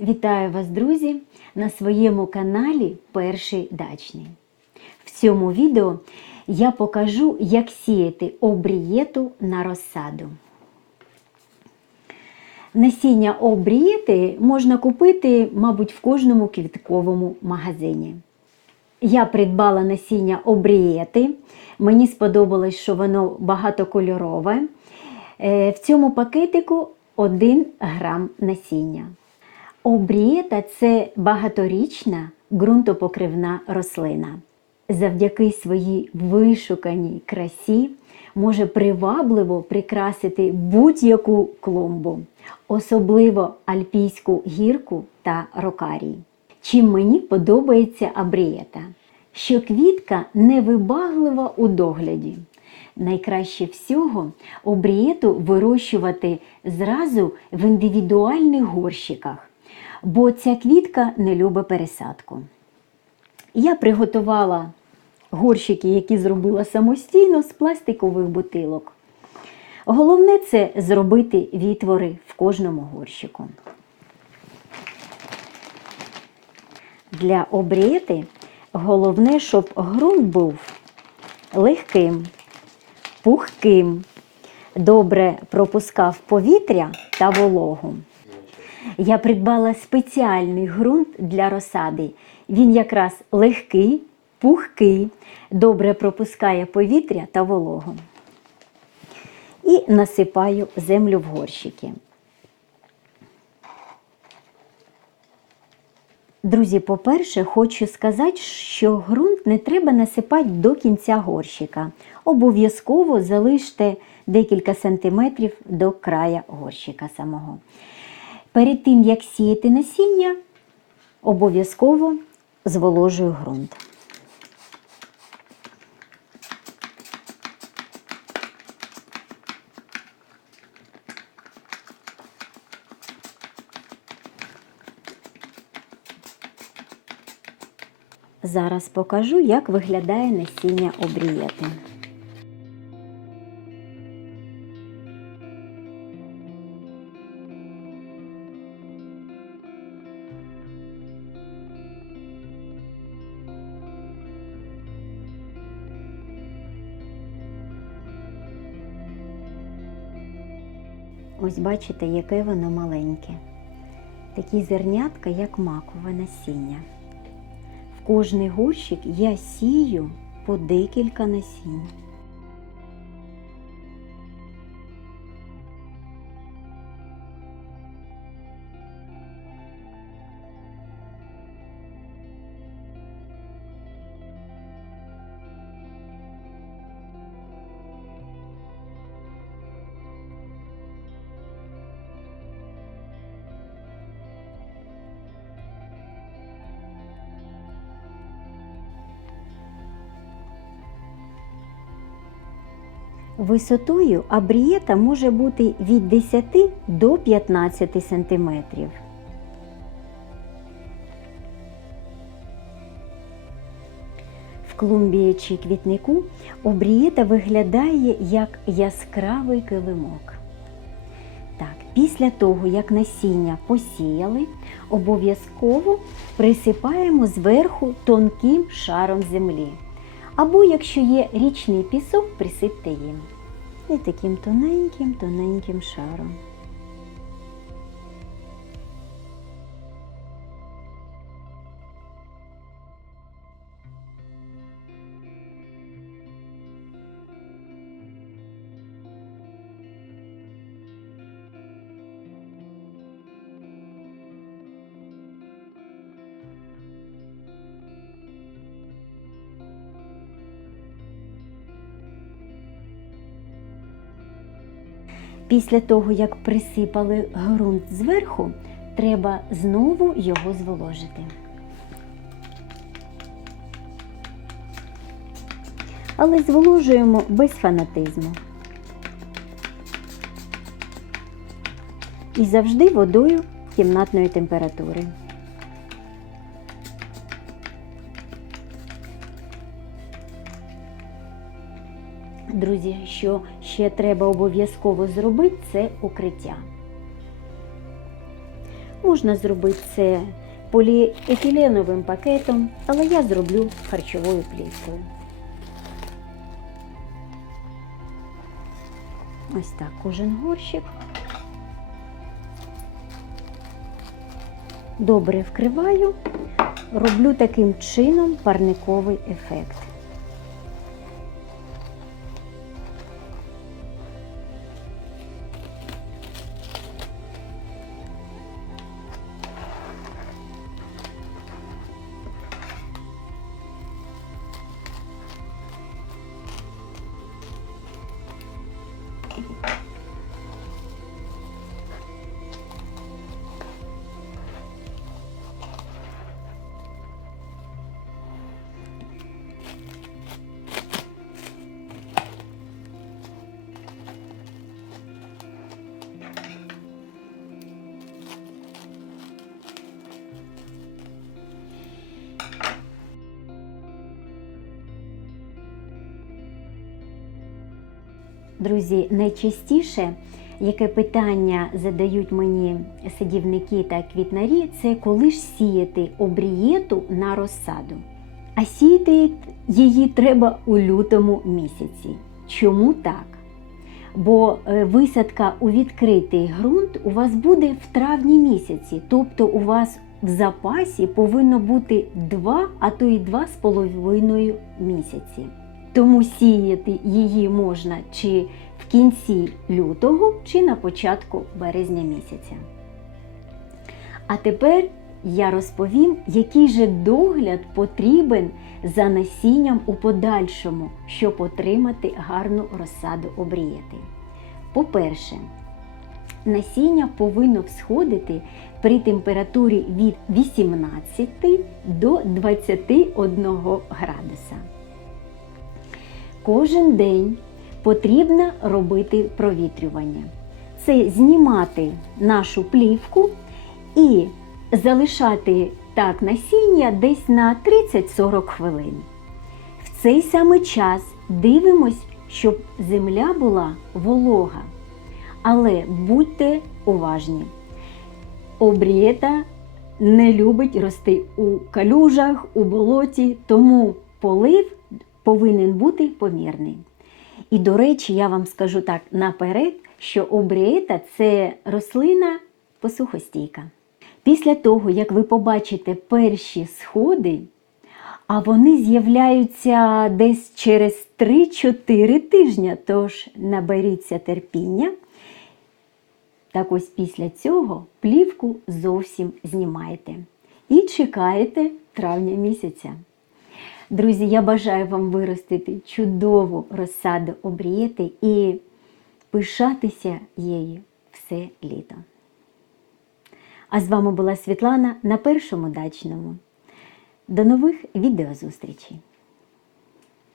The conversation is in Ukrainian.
Вітаю вас, друзі, на своєму каналі Перший дачний. В цьому відео я покажу, як сіяти обрієту на розсаду. Насіння обрієти можна купити, мабуть, в кожному квітковому магазині. Я придбала насіння обрієти. Мені сподобалось, що воно багатокольорове. Е, В цьому пакетику 1 грам насіння. Обрієта це багаторічна ґрунтопокривна рослина. Завдяки своїй вишуканій красі може привабливо прикрасити будь-яку клумбу, особливо альпійську гірку та рокарій. Чим мені подобається абрієта? Що квітка невибаглива у догляді. Найкраще всього обрієту вирощувати зразу в індивідуальних горщиках, бо ця квітка не любить пересадку. Я приготувала горщики, які зробила самостійно з пластикових бутилок. Головне це зробити відтвори в кожному горщику. Для обрієти головне, щоб ґрунт був легким, пухким, добре пропускав повітря та вологу. Я придбала спеціальний ґрунт для розсади. Він якраз легкий, пухкий, добре пропускає повітря та вологу. І насипаю землю в горщики. Друзі, по-перше, хочу сказати, що ґрунт не треба насипати до кінця горщика. Обов'язково залиште декілька сантиметрів до края горщика самого. Перед тим, як сіяти насіння, обов'язково зволожую ґрунт. Зараз покажу, як виглядає насіння обрієти. Ось бачите, яке воно маленьке. Такі зернятка, як макове насіння. В кожний горщик я сію по декілька насінь. Висотою абрієта може бути від 10 до 15 см. В клумбі чи квітнику обрієта виглядає як яскравий килимок. Так, після того, як насіння посіяли, обов'язково присипаємо зверху тонким шаром землі. Або, якщо є річний пісок, присипте їм. І таким тоненьким, тоненьким шаром. Після того, як присипали ґрунт зверху, треба знову його зволожити. Але зволожуємо без фанатизму. І завжди водою кімнатної температури. Друзі, що ще треба обов'язково зробити, це укриття. Можна зробити це поліетиленовим пакетом, але я зроблю харчовою плівкою. Ось так кожен горщик. Добре вкриваю, роблю таким чином парниковий ефект. Друзі, найчастіше, яке питання задають мені садівники та квітнарі, це коли ж сіяти обрієту на розсаду. А сіяти її треба у лютому місяці. Чому так? Бо е, висадка у відкритий ґрунт у вас буде в травні місяці, тобто у вас в запасі повинно бути 2, а то й 2,5 місяці. Тому сіяти її можна чи в кінці лютого, чи на початку березня місяця. А тепер я розповім, який же догляд потрібен за насінням у подальшому, щоб отримати гарну розсаду обріяти. По-перше, насіння повинно всходити при температурі від 18 до 21 градуса. Кожен день потрібно робити провітрювання. Це знімати нашу плівку і залишати так насіння десь на 30-40 хвилин. В цей самий час дивимось, щоб земля була волога. Але будьте уважні. Обрієта не любить рости у калюжах, у болоті, тому полив повинен бути помірний. І, до речі, я вам скажу так наперед, що обрієта це рослина посухостійка. Після того, як ви побачите перші сходи, а вони з'являються десь через 3-4 тижні, тож наберіться терпіння. Так ось після цього плівку зовсім знімаєте і чекаєте травня місяця. Друзі, я бажаю вам виростити чудову розсаду обрієти і пишатися її все літо. А з вами була Світлана на першому дачному. До нових відеозустрічей!